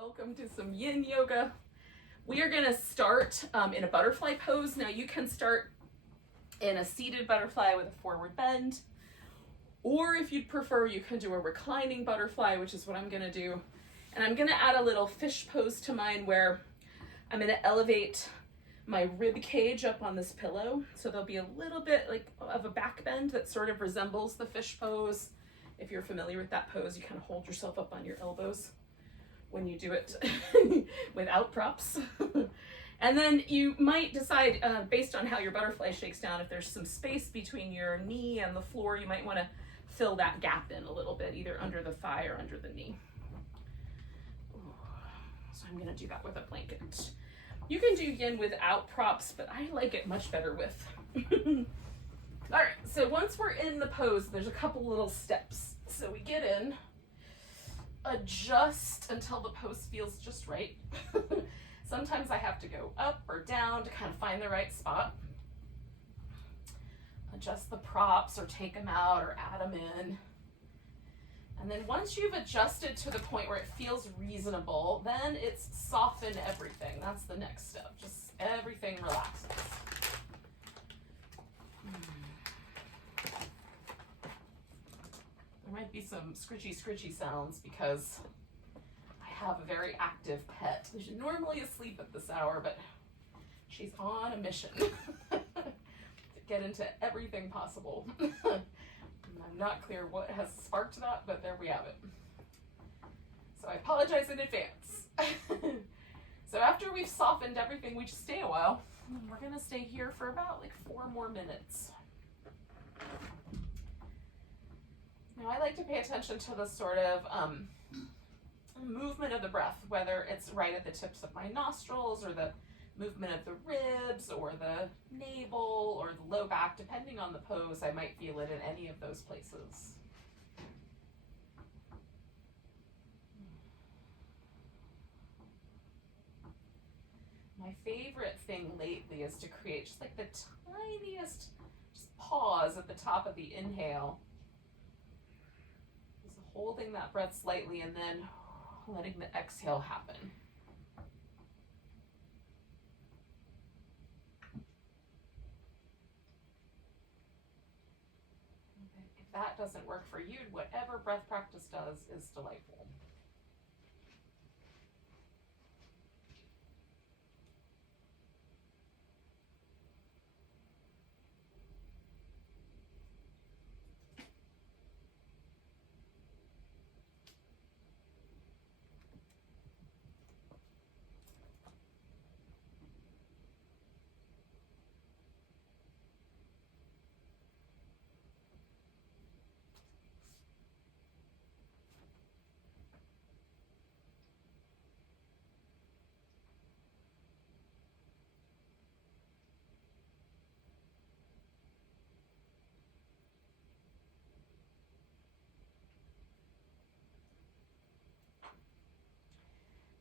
Welcome to some yin yoga. We are going to start in a butterfly pose. Now you can start in a seated butterfly with a forward bend, or if you'd prefer, you can do a reclining butterfly, which is what I'm going to do. And I'm going to add a little fish pose to mine where I'm going to elevate my rib cage up on this pillow. So there'll be a little bit like of a back bend that sort of resembles the fish pose. If you're familiar with that pose, you kind of hold yourself up on your elbows when you do it without props. And then you might decide, based on how your butterfly shakes down, if there's some space between your knee and the floor, you might want to fill that gap in a little bit, either under the thigh or under the knee. So I'm going to do that with a blanket. You can do yin without props, but I like it much better with. All right, so once we're in the pose, there's a couple little steps. So we get in, adjust until the pose feels just right. Sometimes I have to go up or down to kind of find the right spot. Adjust the props or take them out or add them in. And then once you've adjusted to the point where it feels reasonable, then it's soften everything. That's the next step. Just everything relaxes. There might be some scritchy sounds because I have a very active pet. She's normally asleep at this hour, but she's on a mission to get into everything possible. I'm not clear what has sparked that, but there we have it. So I apologize in advance. So after we've softened everything, we just stay a while. We're gonna stay here for about like 4 more minutes. Now I like to pay attention to the sort of movement of the breath, whether it's right at the tips of my nostrils or the movement of the ribs or the navel or the low back. Depending on the pose, I might feel it in any of those places. My favorite thing lately is to create just like the tiniest just pause at the top of the inhale. Just holding that breath slightly and then letting the exhale happen. If that doesn't work for you, whatever breath practice does is delightful.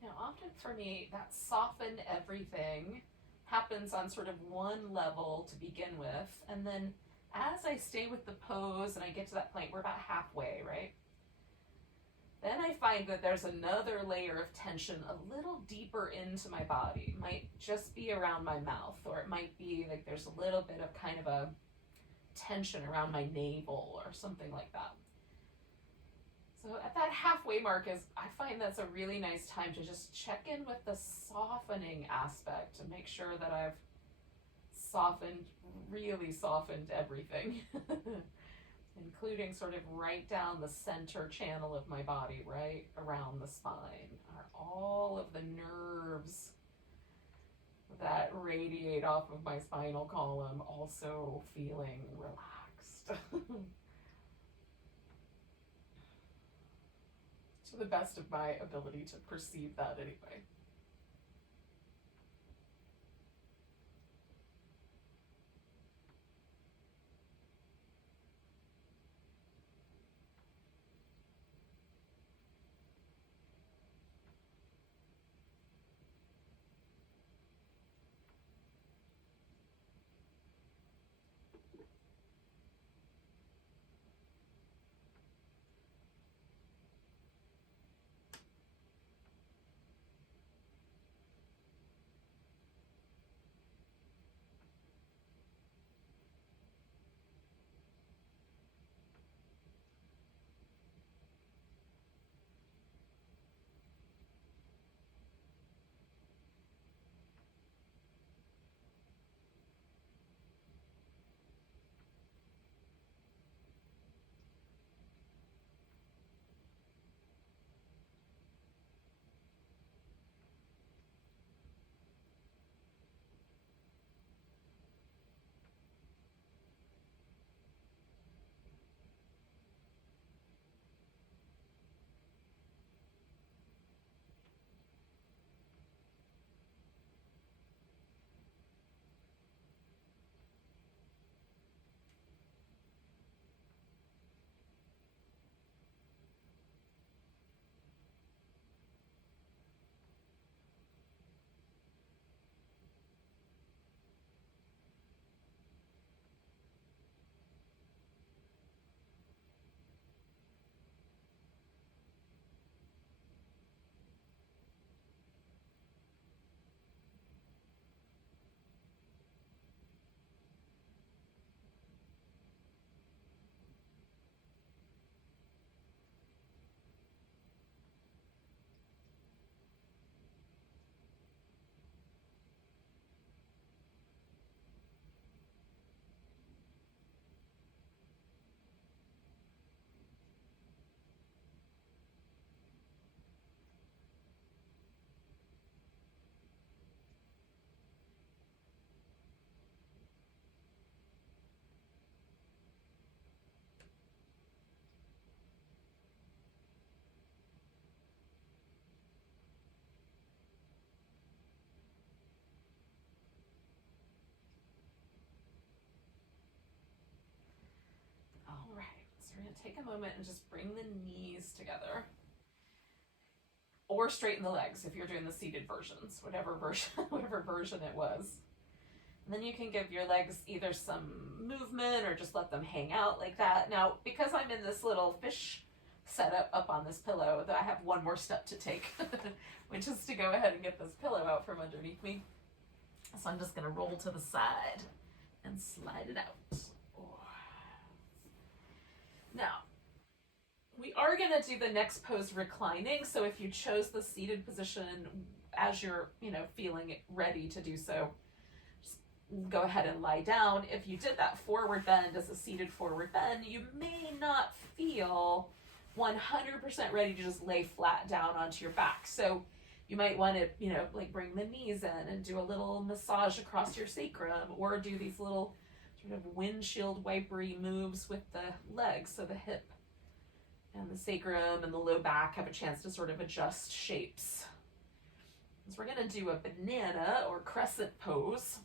Now, often for me, that soften everything happens on sort of one level to begin with. And then as I stay with the pose and I get to that point, we're about halfway, right? Then I find that there's another layer of tension a little deeper into my body. It might just be around my mouth, or it might be like there's a little bit of kind of a tension around my navel or something like that. So at that halfway mark I find that's a really nice time to just check in with the softening aspect and make sure that I've really softened everything, including sort of right down the center channel of my body, right around the spine, are all of the nerves that radiate off of my spinal column also feeling relaxed. To the best of my ability to perceive that anyway. take a moment and just bring the knees together. Or straighten the legs if you're doing the seated versions, whatever version it was. And then you can give your legs either some movement or just let them hang out like that. Now, because I'm in this little fish setup up on this pillow, I have one more step to take, which is to go ahead and get this pillow out from underneath me. So I'm just gonna roll to the side and slide it out. Now, we are gonna do the next pose reclining. So if you chose the seated position as you're, feeling ready to do so, just go ahead and lie down. If you did that forward bend as a seated forward bend, you may not feel 100% ready to just lay flat down onto your back. So you might want to, like bring the knees in and do a little massage across your sacrum, or do these little sort of windshield wipery moves with the legs. So the hip and the sacrum and the low back have a chance to sort of adjust shapes. So we're going to do a banana or crescent pose.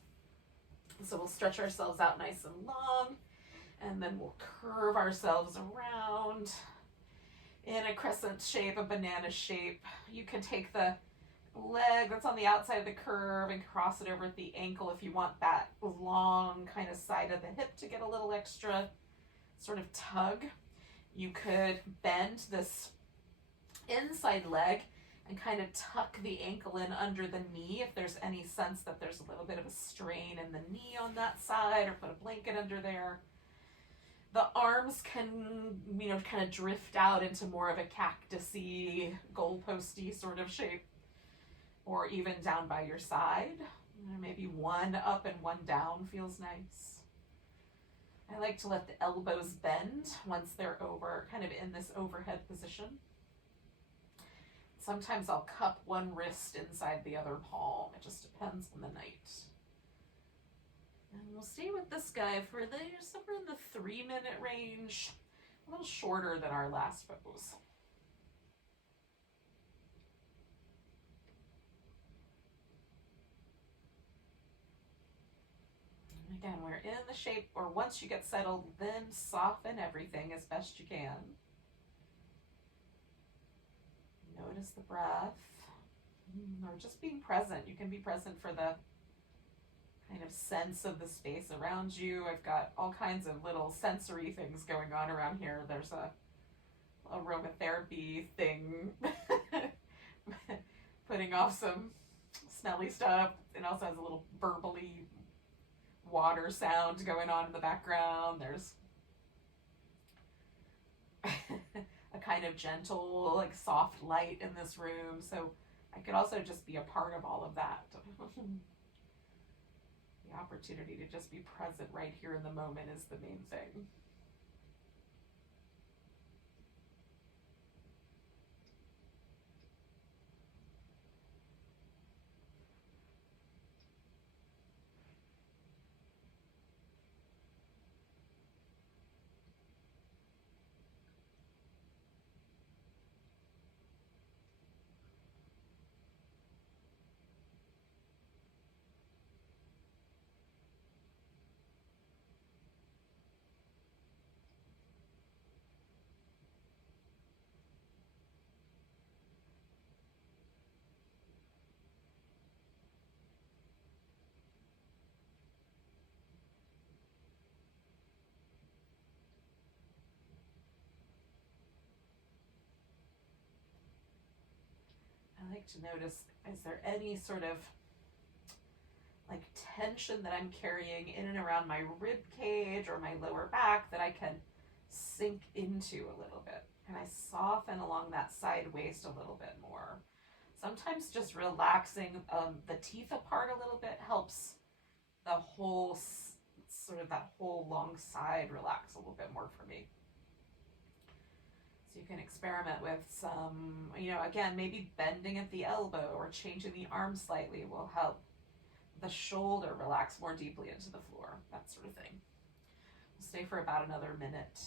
So we'll stretch ourselves out nice and long, and then we'll curve ourselves around in a crescent shape, a banana shape. You can take the leg that's on the outside of the curve and cross it over at the ankle if you want that long kind of side of the hip to get a little extra sort of tug. You could bend this inside leg and kind of tuck the ankle in under the knee if there's any sense that there's a little bit of a strain in the knee on that side, or put a blanket under there. The arms can, kind of drift out into more of a cactusy, goalposty sort of shape, or even down by your side. Maybe one up and one down feels nice. I like to let the elbows bend once they're over, kind of in this overhead position. Sometimes I'll cup one wrist inside the other palm. It just depends on the night. And we'll stay with this guy for somewhere in the 3-minute range, a little shorter than our last pose. Again, we're in the shape, or once you get settled, then soften everything as best you can. Notice the breath, or just being present. You can be present for the kind of sense of the space around you. I've got all kinds of little sensory things going on around here. There's a aromatherapy thing, putting off some smelly stuff. It also has a little burbly water sound going on in the background. There's a kind of gentle, like soft light in this room. So I could also just be a part of all of that. The opportunity to just be present right here in the moment is the main thing. I like to notice, is there any sort of like tension that I'm carrying in and around my rib cage or my lower back that I can sink into a little bit? Can I soften along that side waist a little bit more? Sometimes just relaxing the teeth apart a little bit helps the whole, sort of that whole long side relax a little bit more for me. So you can experiment with some, again, maybe bending at the elbow or changing the arm slightly will help the shoulder relax more deeply into the floor, that sort of thing. We'll stay for about another minute.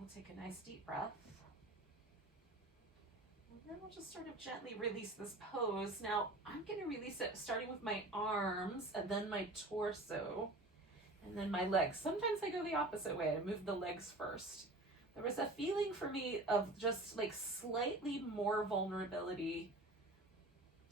we'll take a nice deep breath. And then we'll just sort of gently release this pose. Now, I'm going to release it starting with my arms and then my torso and then my legs. Sometimes I go the opposite way. I move the legs first. There was a feeling for me of just like slightly more vulnerability,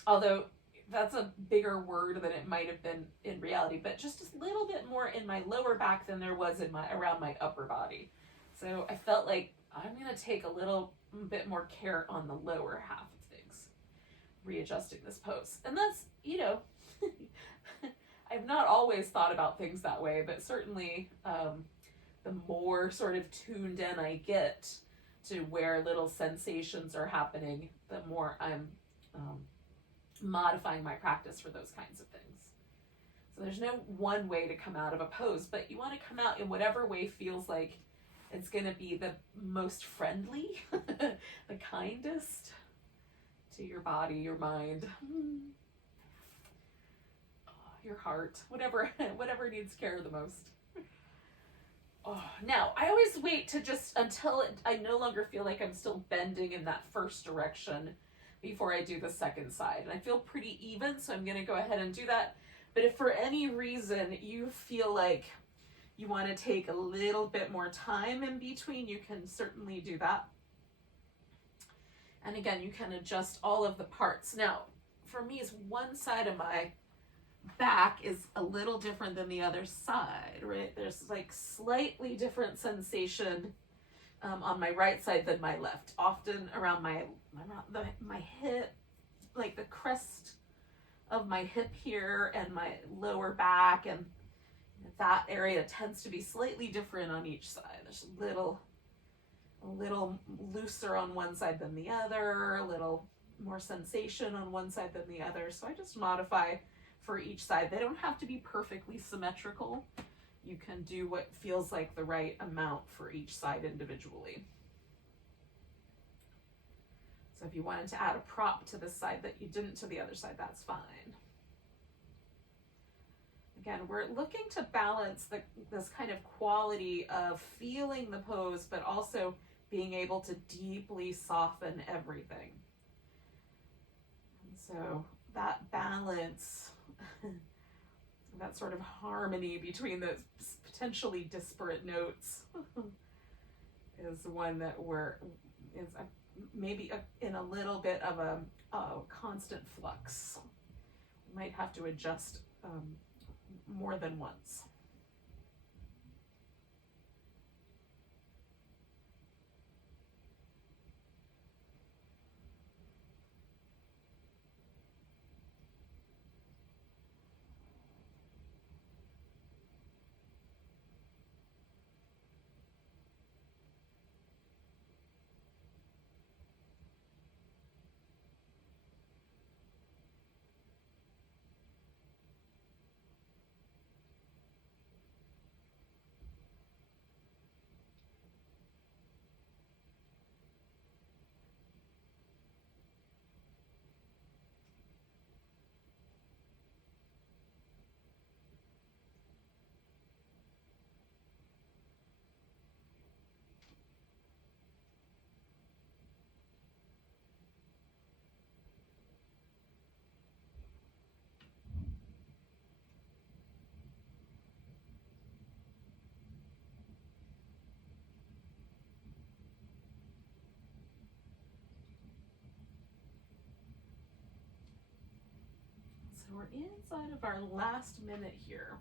although that's a bigger word than it might have been in reality, but just a little bit more in my lower back than there was in around my upper body. So I felt like I'm going to take a little bit more care on the lower half of things, readjusting this pose. And that's, you know, I've not always thought about things that way, but certainly the more sort of tuned in I get to where little sensations are happening, the more I'm modifying my practice for those kinds of things. So there's no one way to come out of a pose, but you want to come out in whatever way feels like it's going to be the most friendly, the kindest to your body, your mind, your heart, whatever needs care the most. Oh, now, I always wait to just until I no longer feel like I'm still bending in that first direction before I do the second side. And I feel pretty even, so I'm going to go ahead and do that. But if for any reason you feel like you want to take a little bit more time in between, you can certainly do that. And again, you can adjust all of the parts. Now, for me, is one side of my back is a little different than the other side, right? There's like slightly different sensation on my right side than my left. Often around my hip, like the crest of my hip here and my lower back, and that area tends to be slightly different on each side. There's a little looser on one side than the other, a little more sensation on one side than the other. So I just modify for each side. They don't have to be perfectly symmetrical. You can do what feels like the right amount for each side individually. So if you wanted to add a prop to this side that you didn't to the other side, that's fine. Again, we're looking to balance this kind of quality of feeling the pose, but also being able to deeply soften everything. And so that balance, that sort of harmony between those potentially disparate notes is one that is maybe in a little bit of a constant flux. We might have to adjust more than once. So we're inside of our last minute here.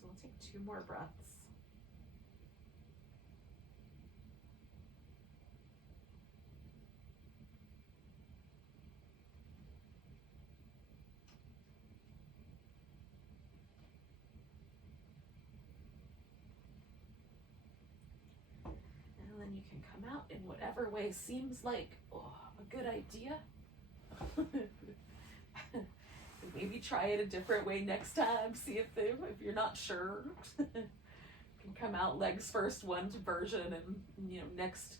So we'll take 2 more breaths. And then you can come out in whatever way seems like a good idea. Maybe try it a different way next time. See if you're not sure. Can come out legs first one version, and next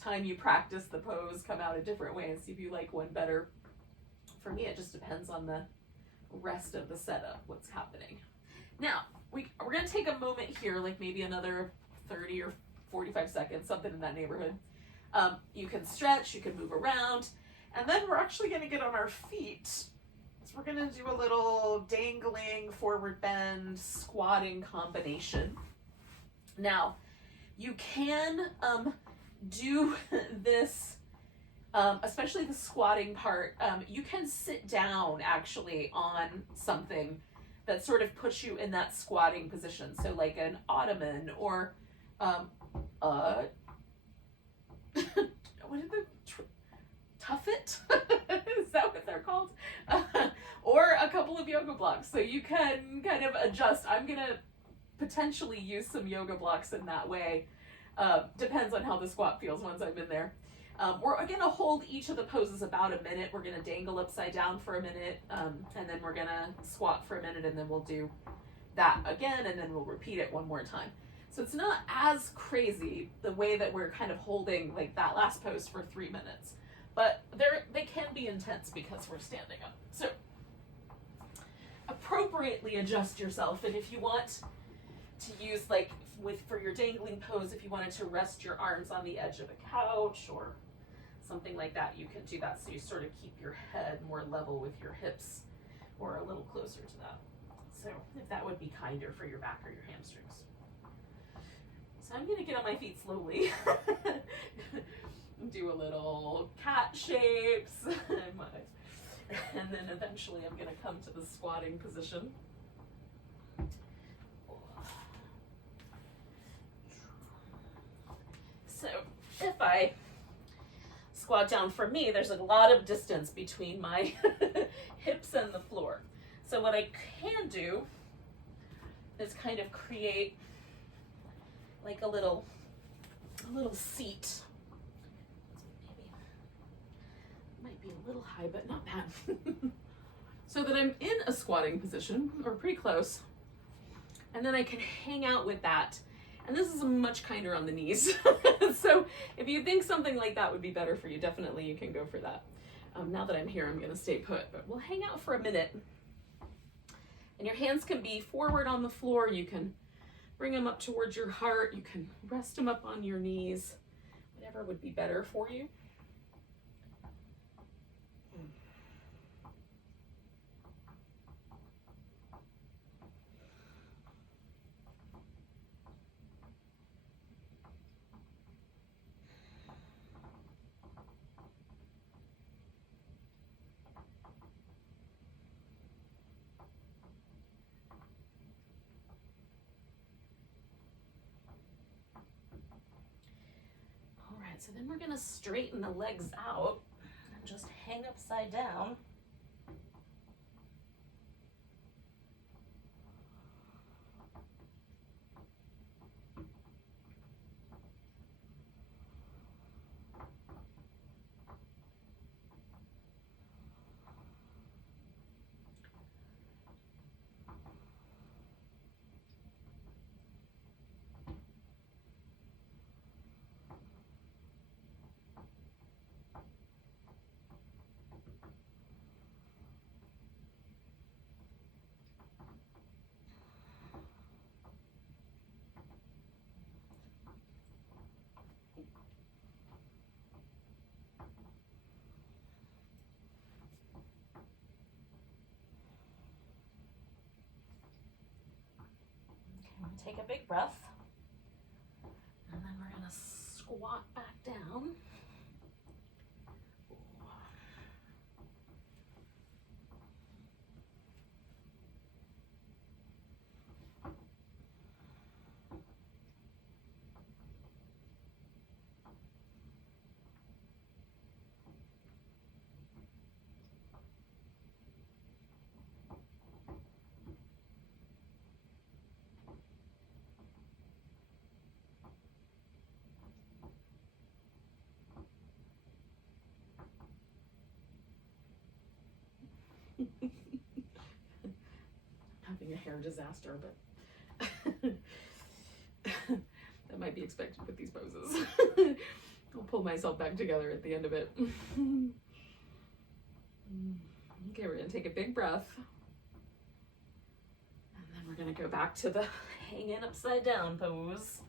time you practice the pose, come out a different way and see if you like one better. For me, it just depends on the rest of the setup, what's happening. Now, we're going to take a moment here, like maybe another 30 or 45 seconds, something in that neighborhood. You can stretch, you can move around, and then we're actually going to get on our feet. So we're going to do a little dangling, forward bend, squatting combination. Now, you can do this, especially the squatting part. You can sit down actually on something that sort of puts you in that squatting position. So like an ottoman or what is the tuffet? Is that what they're called? Or a couple of yoga blocks. So you can kind of adjust. I'm going to potentially use some yoga blocks in that way. Depends on how the squat feels once I'm in there. We're going to hold each of the poses about a minute. We're going to dangle upside down for a minute, and then we're going to squat for a minute, and then we'll do that again, and then we'll repeat it one more time. So it's not as crazy the way that we're kind of holding like that last pose for 3 minutes, but they can be intense because we're standing up. So appropriately adjust yourself, and if you want to use for your dangling pose, if you wanted to rest your arms on the edge of a couch or something like that, you can do that, so you sort of keep your head more level with your hips or a little closer to that. So if that would be kinder for your back or your hamstrings. So I'm going to get on my feet slowly. Do a little cat shapes. And then eventually I'm going to come to the squatting position. So if I squat down, for me, there's a lot of distance between my hips and the floor. So what I can do is kind of create like a little seat. Maybe might be a little high, but not bad. So that I'm in a squatting position, or pretty close, and then I can hang out with that. And this is much kinder on the knees. So if you think something like that would be better for you, definitely you can go for that. Now that I'm here, I'm going to stay put, but we'll hang out for a minute. And your hands can be forward on the floor. You can bring them up towards your heart. You can rest them up on your knees, whatever would be better for you. So then we're going to straighten the legs out and just hang upside down. Take a big breath, and then we're going to squat back down. hair disaster, but that might be expected with these poses. I'll pull myself back together at the end of it. Okay, we're gonna take a big breath. And then we're gonna go back to the hanging upside down pose.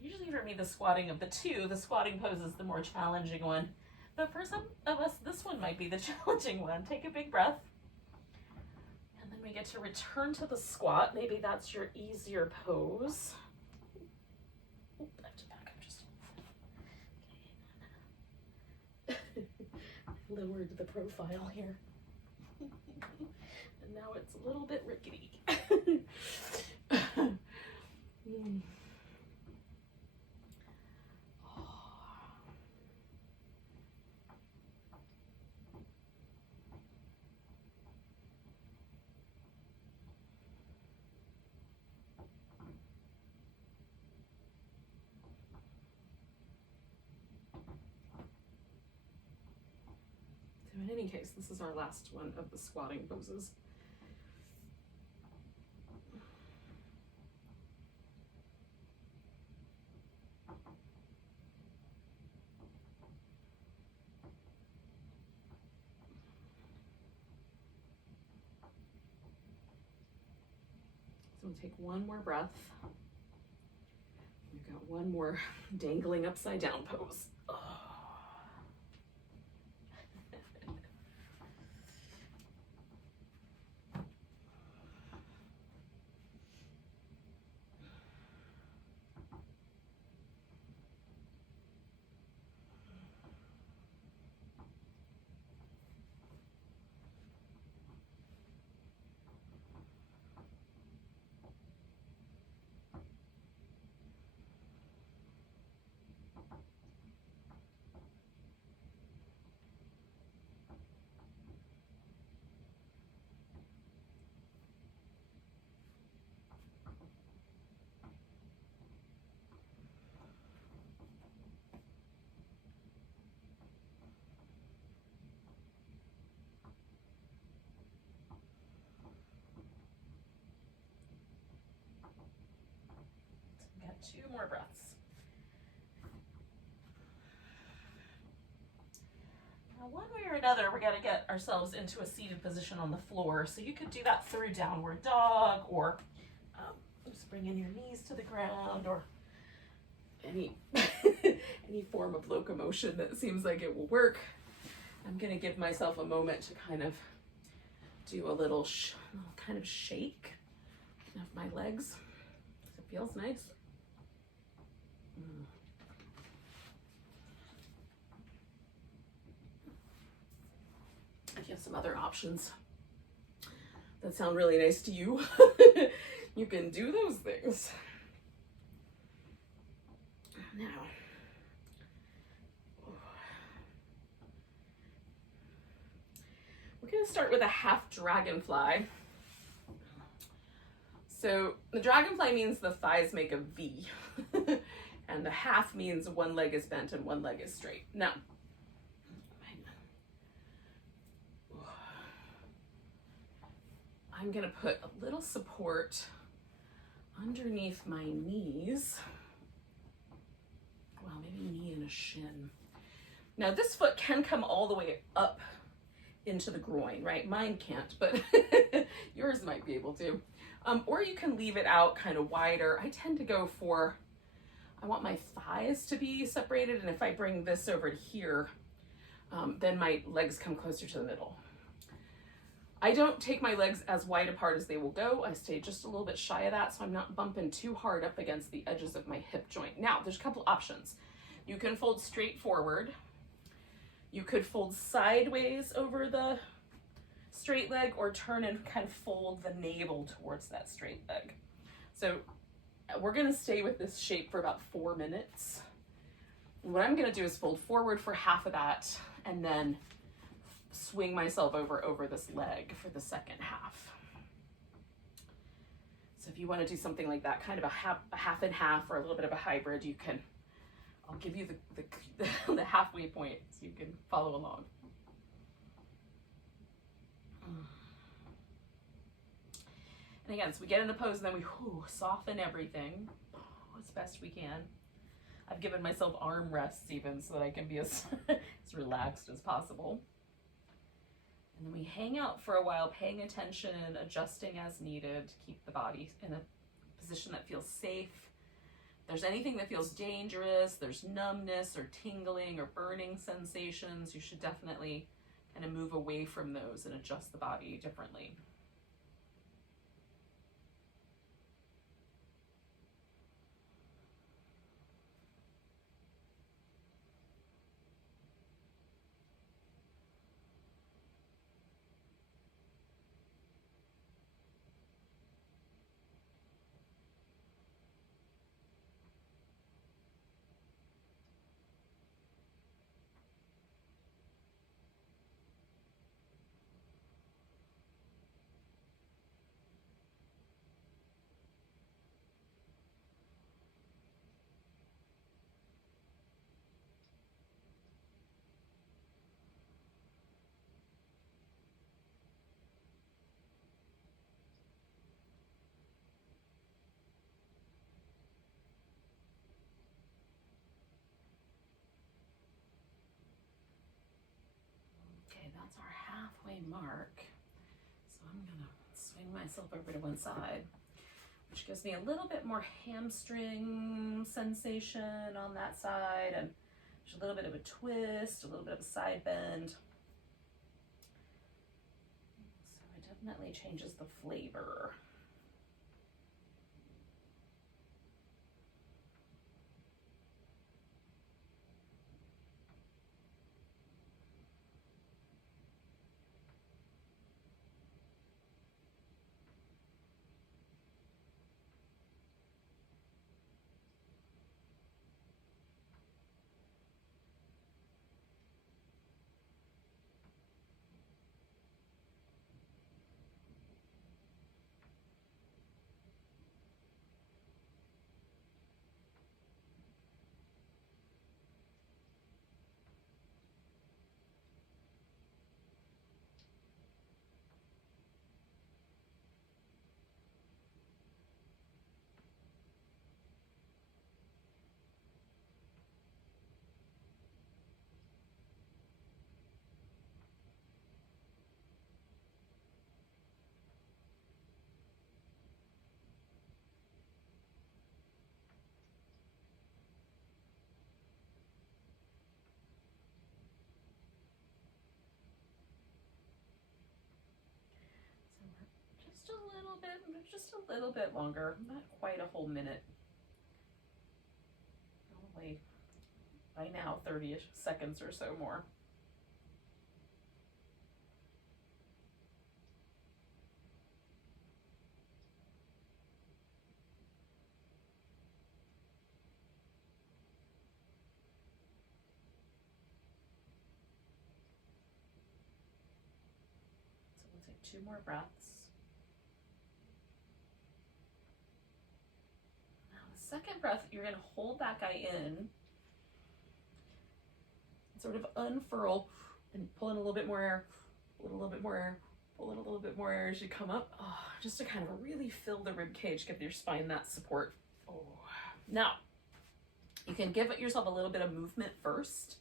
Usually for me, the squatting of the two, the squatting pose is the more challenging one. But for some of us, this one might be the challenging one. Take a big breath. And then we get to return to the squat. Maybe that's your easier pose. Oop, I have to back up just okay. Lowered the profile here. And now it's a little bit rickety. In any case, this is our last one of the squatting poses. So we'll take one more breath. We've got one more dangling upside down pose. Two more breaths. Now, one way or another, we're going to get ourselves into a seated position on the floor. So you could do that through downward dog, or just bringing your knees to the ground, or any any form of locomotion that seems like it will work. I'm going to give myself a moment to kind of do a little kind of shake of my legs. It feels nice. If you have some other options that sound really nice to you, you can do those things. Now, we're going to start with a half dragonfly. So the dragonfly means the thighs make a V, and the half means one leg is bent and one leg is straight. Now, I'm gonna put a little support underneath my knees. Well, maybe a knee and a shin. Now this foot can come all the way up into the groin, right? Mine can't, but yours might be able to. Or you can leave it out kind of wider. I tend to go for, I want my thighs to be separated, and if I bring this over to here, then my legs come closer to the middle. I don't take my legs as wide apart as they will go. I stay just a little bit shy of that so I'm not bumping too hard up against the edges of my hip joint. Now, there's a couple options. You can fold straight forward. You could fold sideways over the straight leg or turn and kind of fold the navel towards that straight leg. So we're gonna stay with this shape for about 4 minutes. What I'm gonna do is fold forward for half of that and then swing myself over this leg for the second half. So if you want to do something like that, kind of a half and half or a little bit of a hybrid, you can, I'll give you the halfway point so you can follow along. And again, so we get in the pose and then we soften everything as best we can. I've given myself arm rests even so that I can be as relaxed as possible. And then we hang out for a while, paying attention, adjusting as needed to keep the body in a position that feels safe. If there's anything that feels dangerous, there's numbness or tingling or burning sensations, you should definitely kind of move away from those and adjust the body differently. That's our halfway mark. So I'm gonna swing myself over to one side, which gives me a little bit more hamstring sensation on that side, and there's a little bit of a twist, a little bit of a side bend. So it definitely changes the flavor. Just a little bit longer, not quite a whole minute. Probably by now 30-ish seconds or so more. So we'll take 2 more breaths. Second breath, you're going to hold that guy in, sort of unfurl and pull in a little bit more air, pull in a little bit more air, pull in a little bit more air as you come up, just to kind of really fill the rib cage, give your spine that support. Now, you can give yourself a little bit of movement first.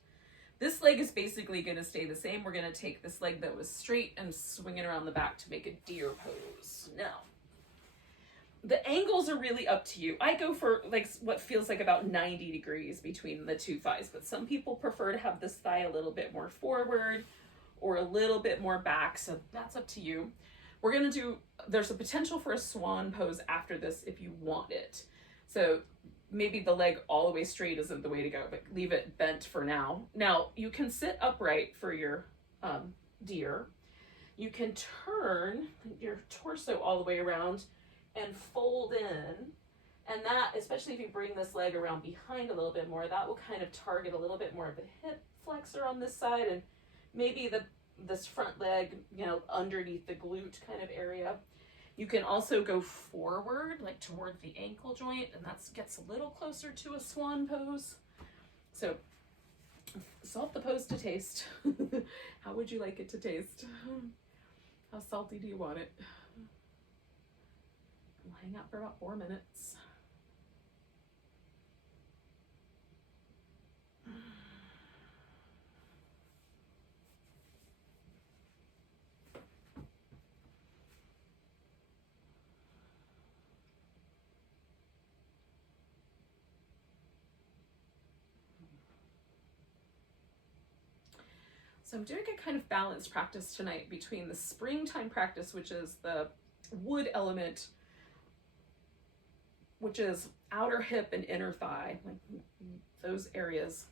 This leg is basically going to stay the same. We're going to take this leg that was straight and swing it around the back to make a deer pose. Now, the angles are really up to you. I go for like what feels like about 90 degrees between the 2 thighs, but some people prefer to have this thigh a little bit more forward or a little bit more back. So that's up to you. We're gonna do, there's a potential for a swan pose after this if you want it. So maybe the leg all the way straight isn't the way to go, but leave it bent for now. Now you can sit upright for your deer. You can turn your torso all the way around and fold in. And that, especially if you bring this leg around behind a little bit more, that will kind of target a little bit more of the hip flexor on this side, and maybe this front leg, you know, underneath the glute kind of area. You can also go forward, like toward the ankle joint, and that gets a little closer to a swan pose. So, salt the pose to taste. How would you like it to taste? How salty do you want it? We'll hang out for about 4 minutes. So I'm doing a kind of balanced practice tonight between the springtime practice, which is the wood element, which is outer hip and inner thigh, like those areas,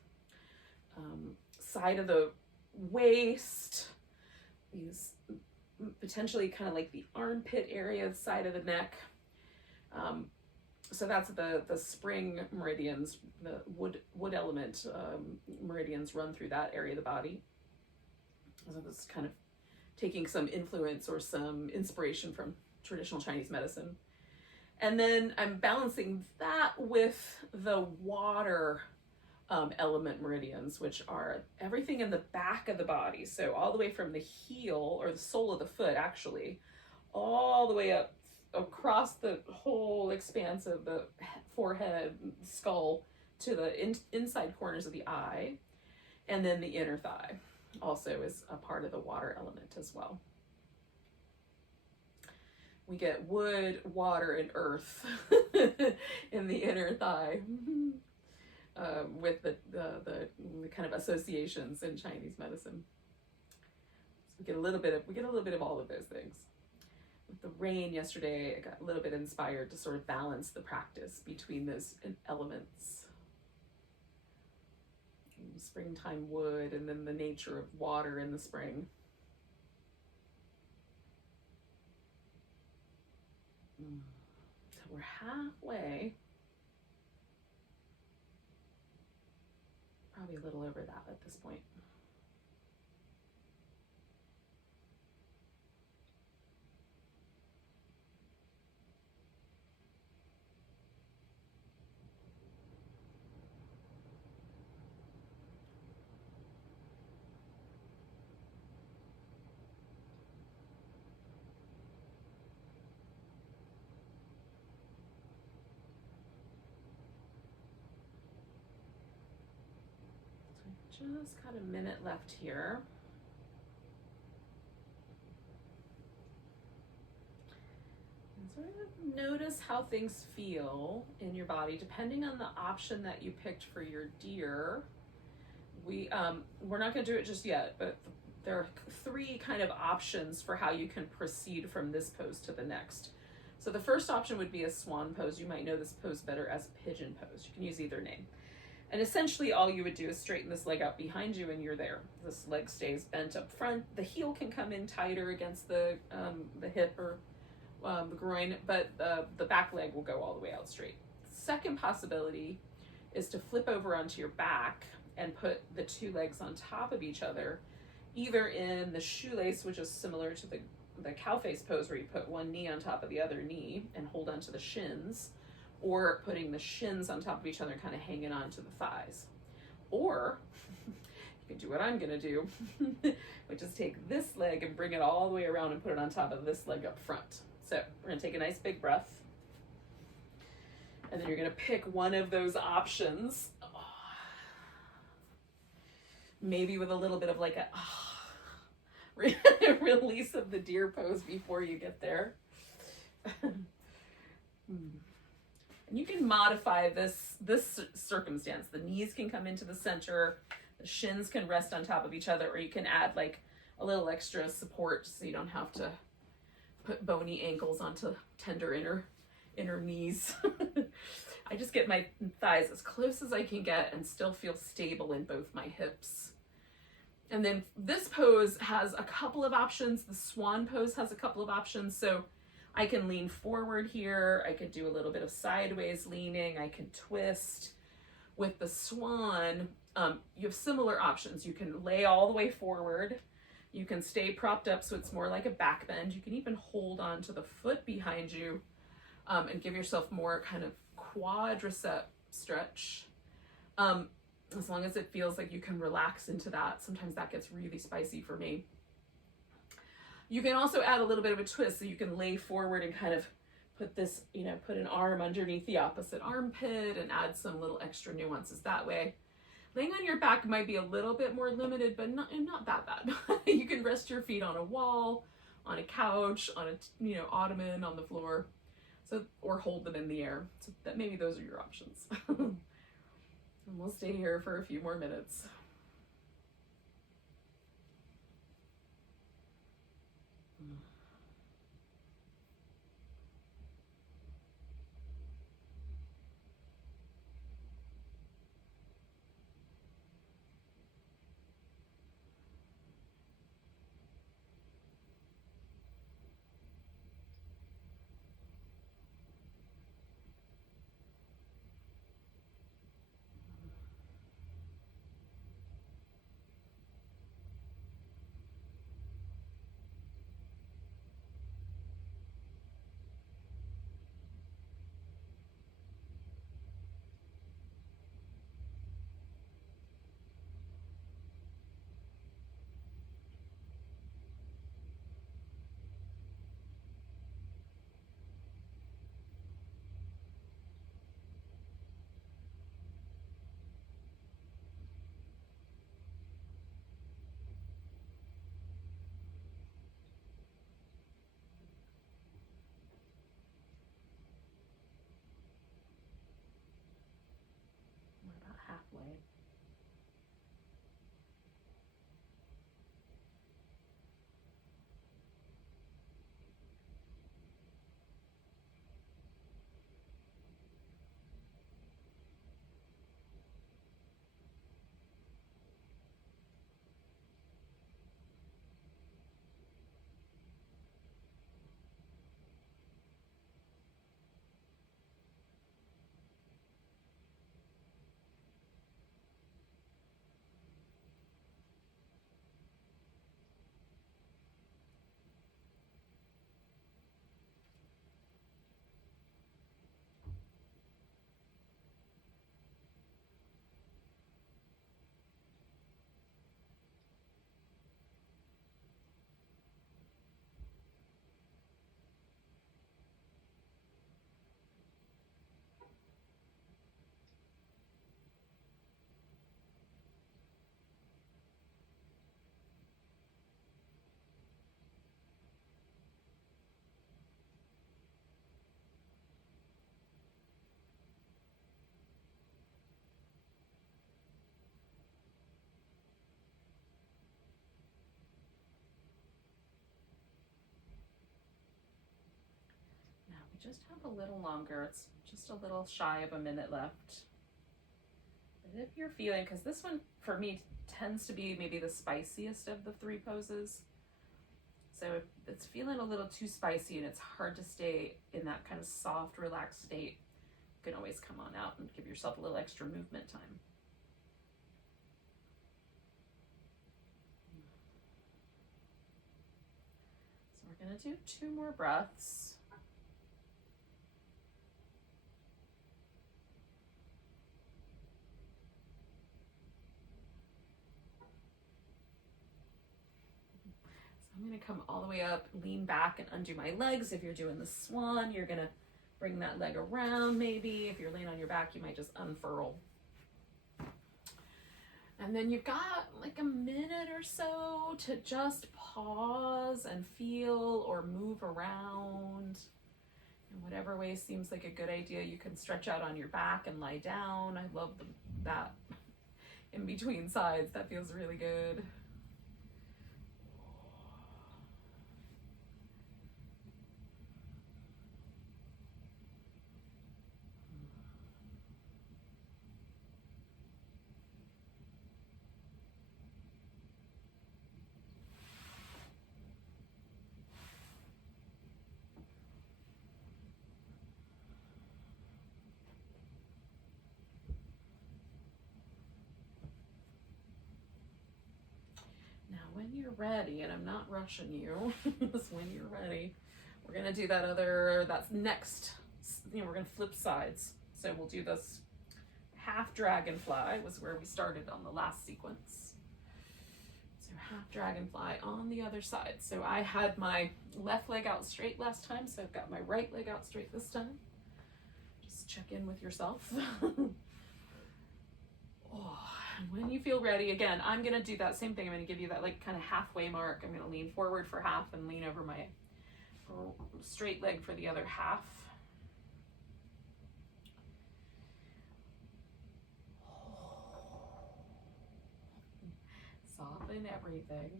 side of the waist, these potentially kind of like the armpit area, side of the neck. So that's the spring meridians, the wood element meridians run through that area of the body. So this is kind of taking some influence or some inspiration from traditional Chinese medicine. And then I'm balancing that with the water element meridians, which are everything in the back of the body. So all the way from the heel, or the sole of the foot actually, all the way up across the whole expanse of the forehead, skull, to the inside corners of the eye, and then the inner thigh also is a part of the water element as well. We get wood, water, and earth in the inner thigh with the kind of associations in Chinese medicine. So we get a little bit of all of those things. With the rain yesterday, I got a little bit inspired to sort of balance the practice between those elements. Springtime wood, and then the nature of water in the spring. So we're halfway, probably a little over that at this point. Just got a minute left here. And sort of notice how things feel in your body, depending on the option that you picked for your deer. We're not going to do it just yet, but there are 3 kind of options for how you can proceed from this pose to the next. So the first option would be a swan pose. You might know this pose better as pigeon pose. You can use either name. And essentially all you would do is straighten this leg out behind you and you're there. This leg stays bent up front. The heel can come in tighter against the hip or the groin, but the back leg will go all the way out straight. Second possibility is to flip over onto your back and put the 2 legs on top of each other, either in the shoelace, which is similar to the cow face pose where you put one knee on top of the other knee and hold onto the shins, or putting the shins on top of each other, kind of hanging onto the thighs. Or you can do what I'm gonna do, which is take this leg and bring it all the way around and put it on top of this leg up front. So we're gonna take a nice big breath, and then you're gonna pick one of those options, maybe with a little bit of like a release of the deer pose before you get there. And you can modify this circumstance. The knees can come into the center, the shins can rest on top of each other, or you can add like a little extra support so you don't have to put bony ankles onto tender inner knees. I just get my thighs as close as I can get and still feel stable in both my hips. And then this pose has a couple of options. The Swan Pose has a couple of options. So I can lean forward here. I could do a little bit of sideways leaning. I can twist. With the Swan, you have similar options. You can lay all the way forward. You can stay propped up so it's more like a back bend. You can even hold on to the foot behind you and give yourself more kind of quadricep stretch. As long as it feels like you can relax into that. Sometimes that gets really spicy for me. You can also add a little bit of a twist, so you can lay forward and kind of put this, put an arm underneath the opposite armpit and add some little extra nuances that way. Laying on your back might be a little bit more limited, but not that bad. You can rest your feet on a wall, on a couch, on a ottoman, on the floor, or hold them in the air. So that maybe those are your options. And we'll stay here for a few more minutes. We're about halfway. Just have a little longer. It's just a little shy of a minute left. But if you're feeling, because this one for me tends to be maybe the spiciest of the three poses. So if it's feeling a little too spicy and it's hard to stay in that kind of soft, relaxed state, you can always come on out and give yourself a little extra movement time. So we're going to do 2 more breaths. I'm going to come all the way up, lean back and undo my legs. If you're doing the Swan, you're going to bring that leg around maybe. If you're laying on your back, you might just unfurl. And then you've got like a minute or so to just pause and feel or move around. In whatever way seems like a good idea. You can stretch out on your back and lie down. I love that in between sides. That feels really good. you're ready, and I'm not rushing you, just when you're ready, we're gonna do that's next, we're gonna flip sides. So we'll do this half dragonfly, was where we started on the last sequence. So half dragonfly on the other side. So I had my left leg out straight last time, so I've got my right leg out straight this time. Just check in with yourself. Oh, and when you feel ready, again, I'm gonna do that same thing. I'm gonna give you that like kind of halfway mark. I'm gonna lean forward for half and lean over my straight leg for the other half. Soften everything.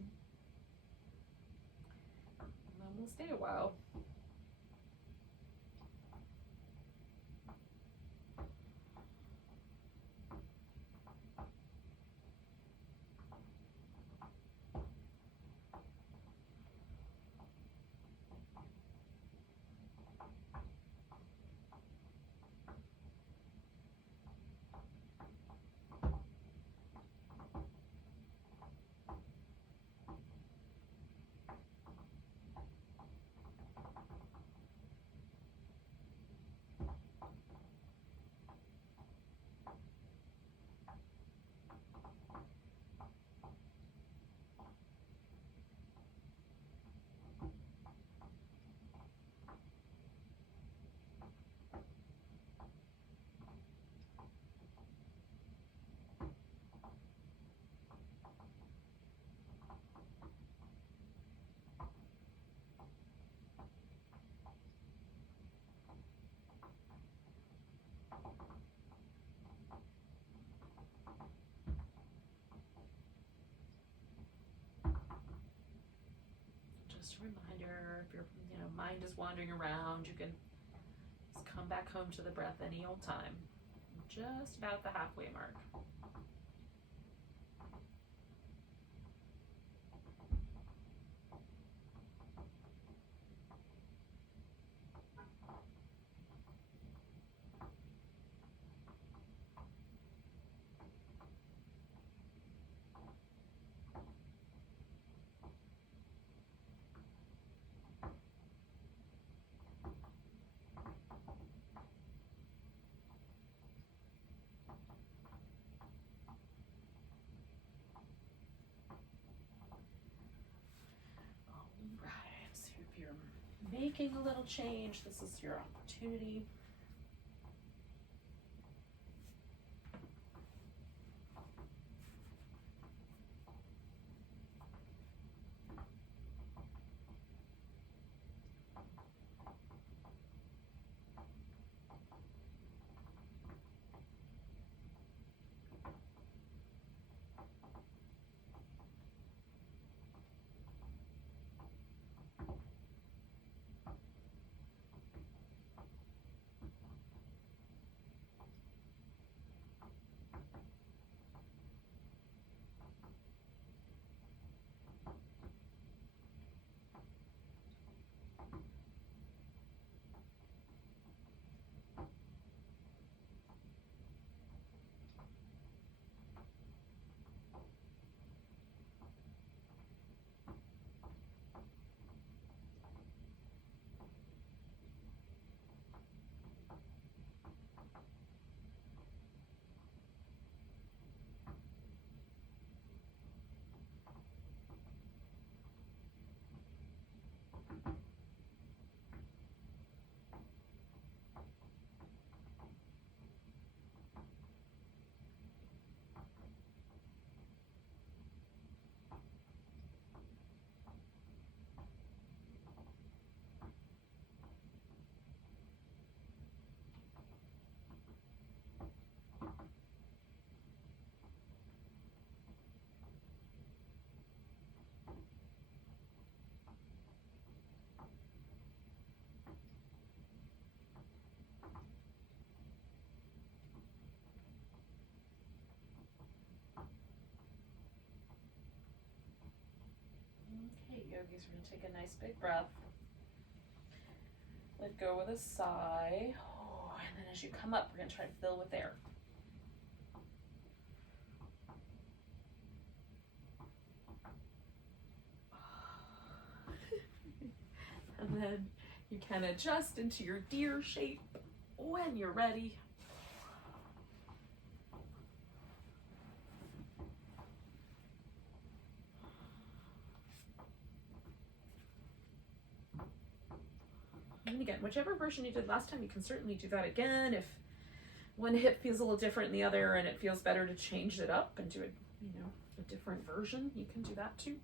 And then we'll stay a while. Just a reminder, if your mind is wandering around, you can just come back home to the breath any old time. Just about the halfway mark. Making a little change, this is your opportunity. Yogis, we're going to take a nice big breath. Let go with a sigh. Oh, and then as you come up, we're going to try to fill with air. And then you can adjust into your deer shape when you're ready. And again, whichever version you did last time, you can certainly do that again. If one hip feels a little different than the other and it feels better to change it up and do a, a different version, you can do that too.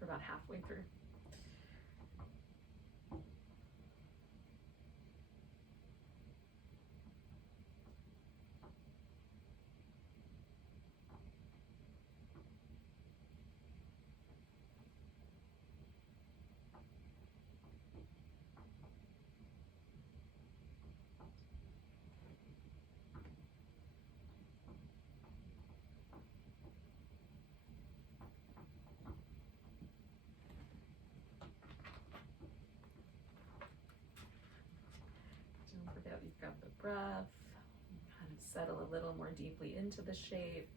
We're about halfway through. Don't forget you've got the breath. Kind of settle a little more deeply into the shape.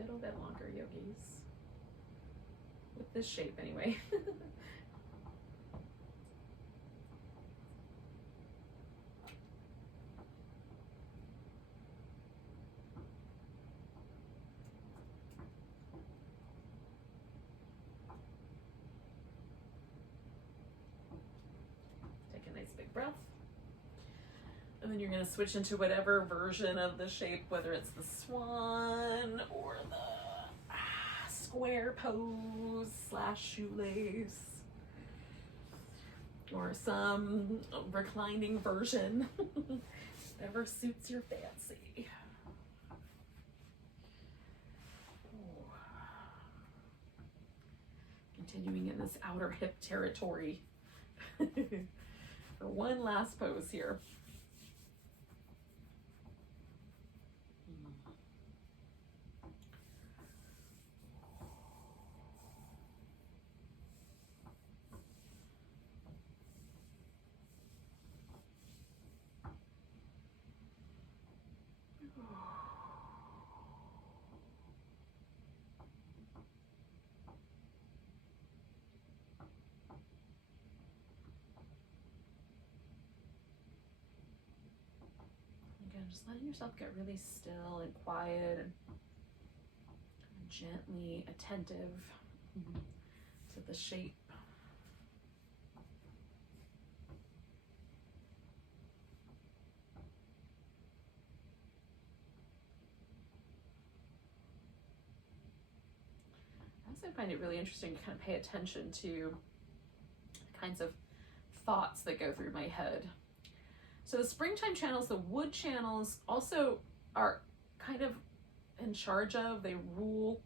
Little bit longer, yogis, with this shape anyway. Take a nice big breath. And then you're going to switch into whatever version of the shape, whether it's the swan or the square pose / shoelace, or some reclining version. Whatever suits your fancy. Continuing in this outer hip territory for one last pose here. Again, just letting yourself get really still and quiet and gently attentive to the shape. I also find it really interesting to kind of pay attention to the kinds of thoughts that go through my head. So the springtime channels, the wood channels, also are kind of in charge of, they rule,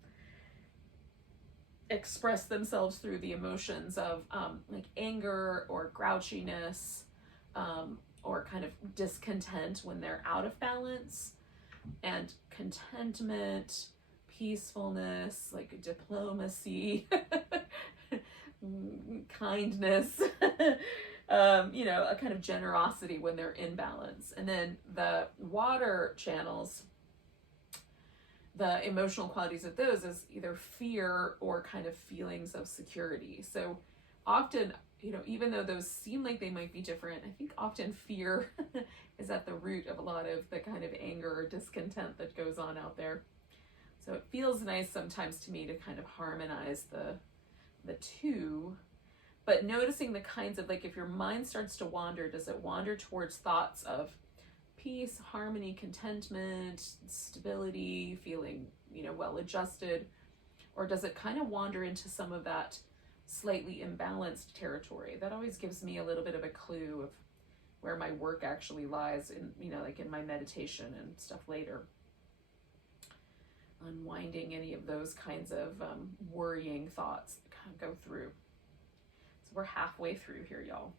express themselves through the emotions of like anger or grouchiness or kind of discontent when they're out of balance, and contentment, peacefulness, like diplomacy, kindness, you know, a kind of generosity when they're in balance. And then the water channels, the emotional qualities of those is either fear or kind of feelings of security. So often, you know, even though those seem like they might be different, I think often fear is at the root of a lot of the kind of anger or discontent that goes on out there. So it feels nice sometimes to me to kind of harmonize the two, but noticing the kinds of, like, if your mind starts to wander, does it wander towards thoughts of peace, harmony, contentment, stability, feeling, you know, well adjusted, or does it kind of wander into some of that slightly imbalanced territory? That always gives me a little bit of a clue of where my work actually lies in, you know, like in my meditation and stuff later. Unwinding any of those kinds of worrying thoughts that kind of go through. So we're halfway through here, y'all.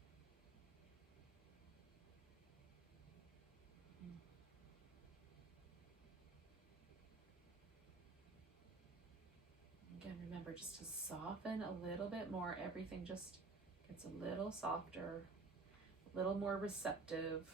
Again, remember just to soften a little bit more. Everything just gets a little softer, a little more receptive.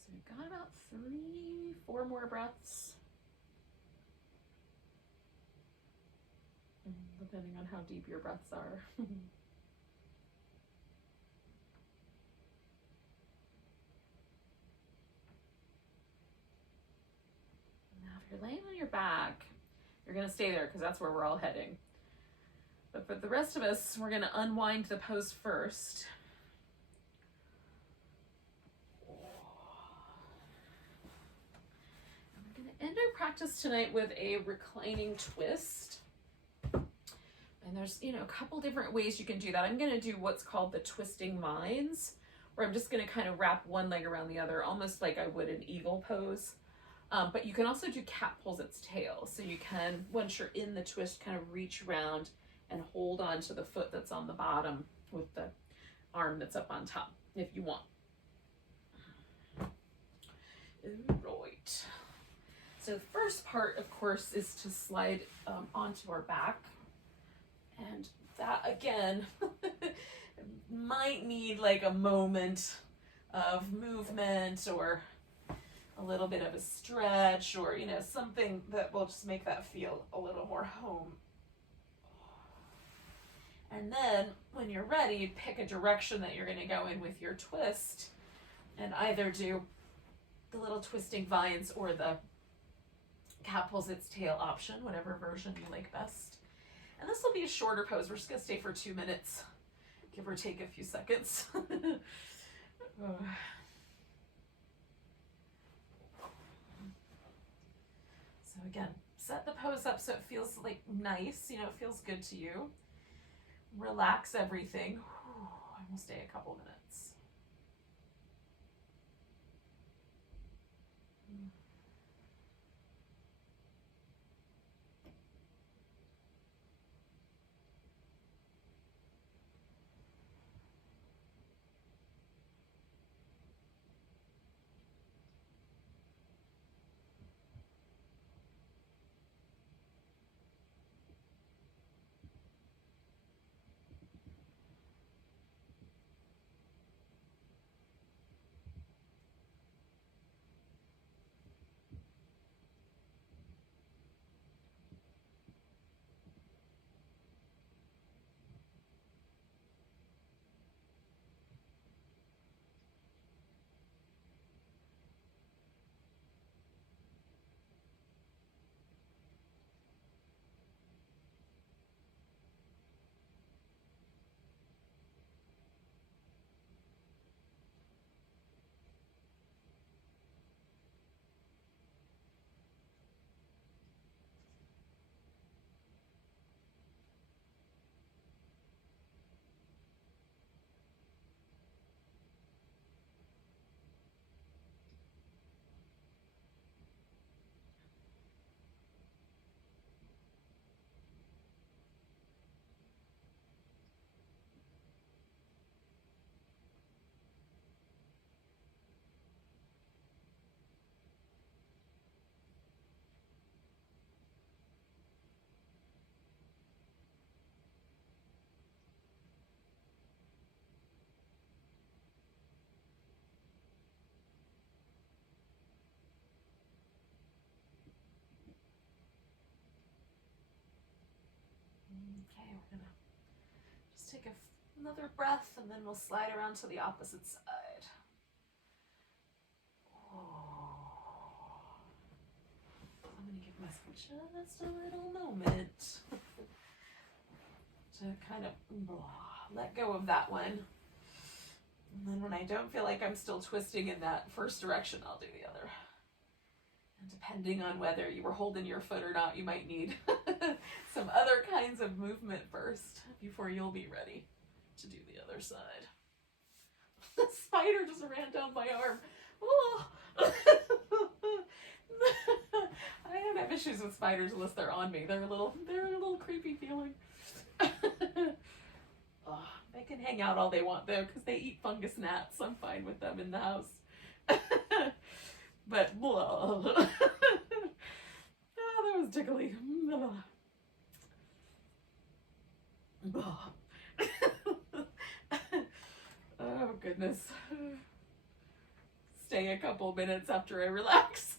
So we've got about 3-4 more breaths, depending on how deep your breaths are. Now, if you're laying on your back, you're going to stay there because that's where we're all heading. But for the rest of us, we're going to unwind the pose first. And we're going to end our practice tonight with a reclining twist. And there's, you know, a couple different ways you can do that. I'm going to do what's called the twisting minds, where I'm just going to kind of wrap one leg around the other, almost like I would an eagle pose. But you can also do cat pulls its tail. So you can, once you're in the twist, kind of reach around and hold on to the foot that's on the bottom with the arm that's up on top, if you want. Right. So the first part, of course, is to slide onto our back. And that, again, might need like a moment of movement or a little bit of a stretch, or, you know, something that will just make that feel a little more home. And then when you're ready, pick a direction that you're going to go in with your twist, and either do the little twisting vines or the cat pulls its tail option, whatever version you like best. And this will be a shorter pose. We're just going to stay for 2 minutes, give or take a few seconds. So again, set the pose up so it feels like nice, you know, it feels good to you. Relax everything. And we'll stay a couple minutes. Okay, we're gonna just take another breath, and then we'll slide around to the opposite side. I'm gonna give myself just a little moment to kind of let go of that one. And then when I don't feel like I'm still twisting in that first direction, I'll do the other. And depending on whether you were holding your foot or not, you might need some other kinds of movement first before you'll be ready to do the other side. The spider just ran down my arm. Oh. I don't have issues with spiders unless they're on me. They're a little creepy feeling. Oh, they can hang out all they want though, because they eat fungus gnats. I'm fine with them in the house. But oh, that was tickly. Oh goodness. Stay a couple minutes after I relax.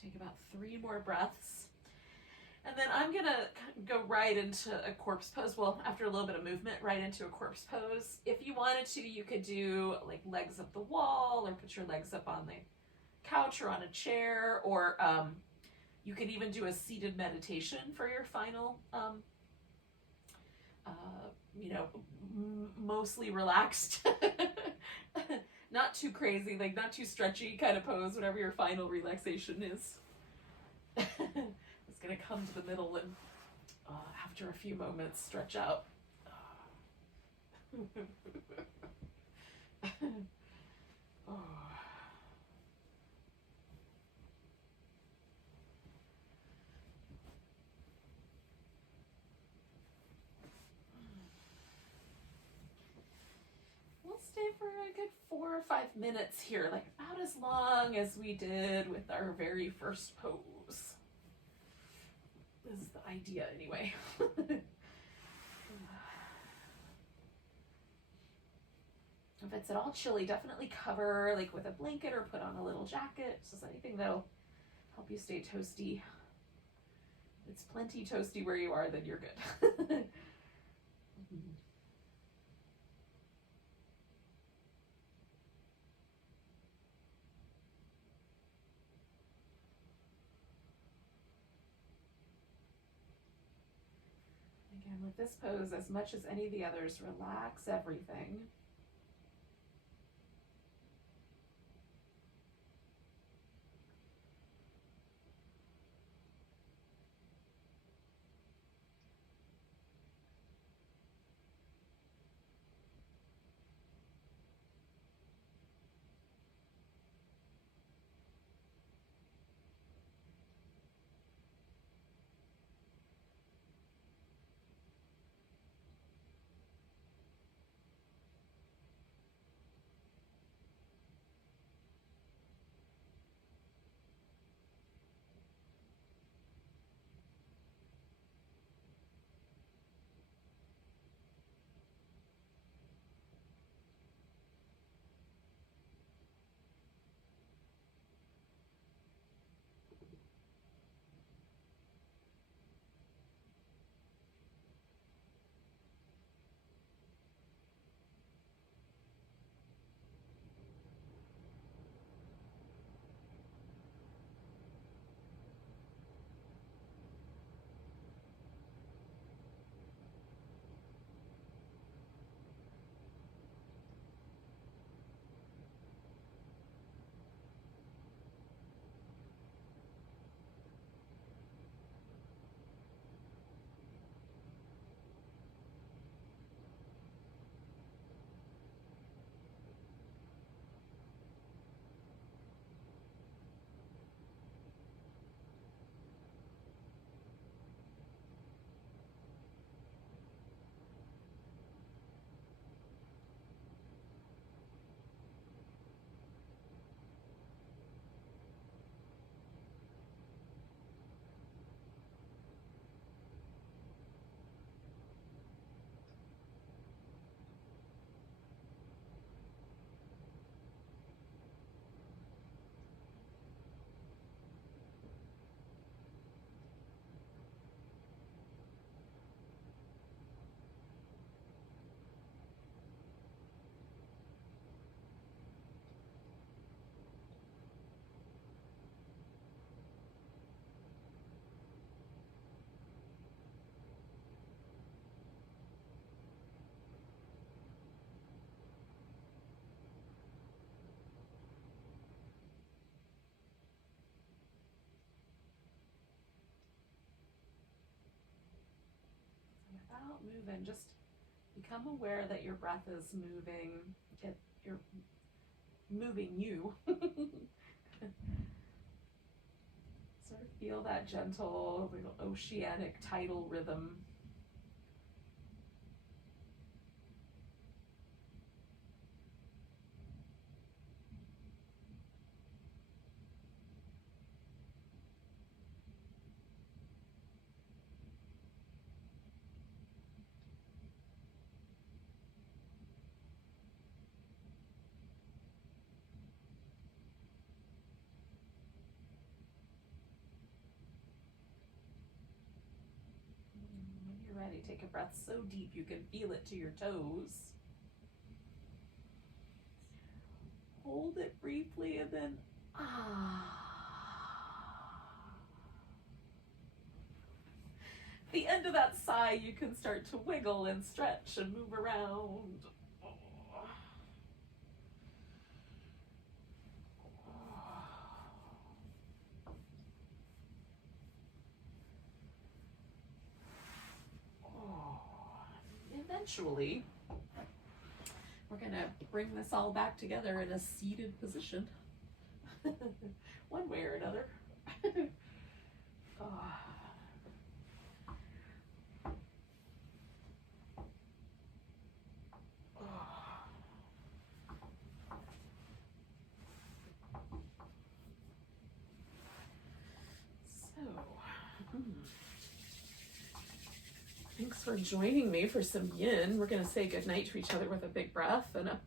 Take about 3 more breaths. And then I'm gonna go right into a corpse pose. Well, after a little bit of movement, right into a corpse pose. If you wanted to, you could do like legs up the wall, or put your legs up on the couch or on a chair, or you could even do a seated meditation for your final, mostly relaxed, not too crazy, like not too stretchy kind of pose, whatever your final relaxation is. It's going to come to the middle and after a few moments, stretch out. Oh. We'll stay for a good 4 or 5 minutes here, like about as long as we did with our very first pose. This is the idea anyway. If it's at all chilly, definitely cover like with a blanket or put on a little jacket. Just anything that'll help you stay toasty. If it's plenty toasty where you are, then you're good. Again, with this pose, as much as any of the others, relax everything. Without moving, just become aware that your breath is moving. You're moving you. Sort of feel that gentle, little oceanic tidal rhythm. Slowly take a breath so deep you can feel it to your toes. Hold it briefly and then the end of that sigh, you can start to wiggle and stretch and move around. Eventually, we're gonna bring this all back together in a seated position, one way or another. Thanks for joining me for some yin. We're going to say goodnight to each other with a big breath and a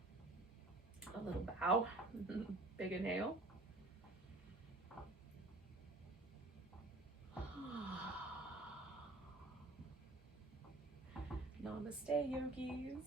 little bow. Big inhale. Namaste, yogis.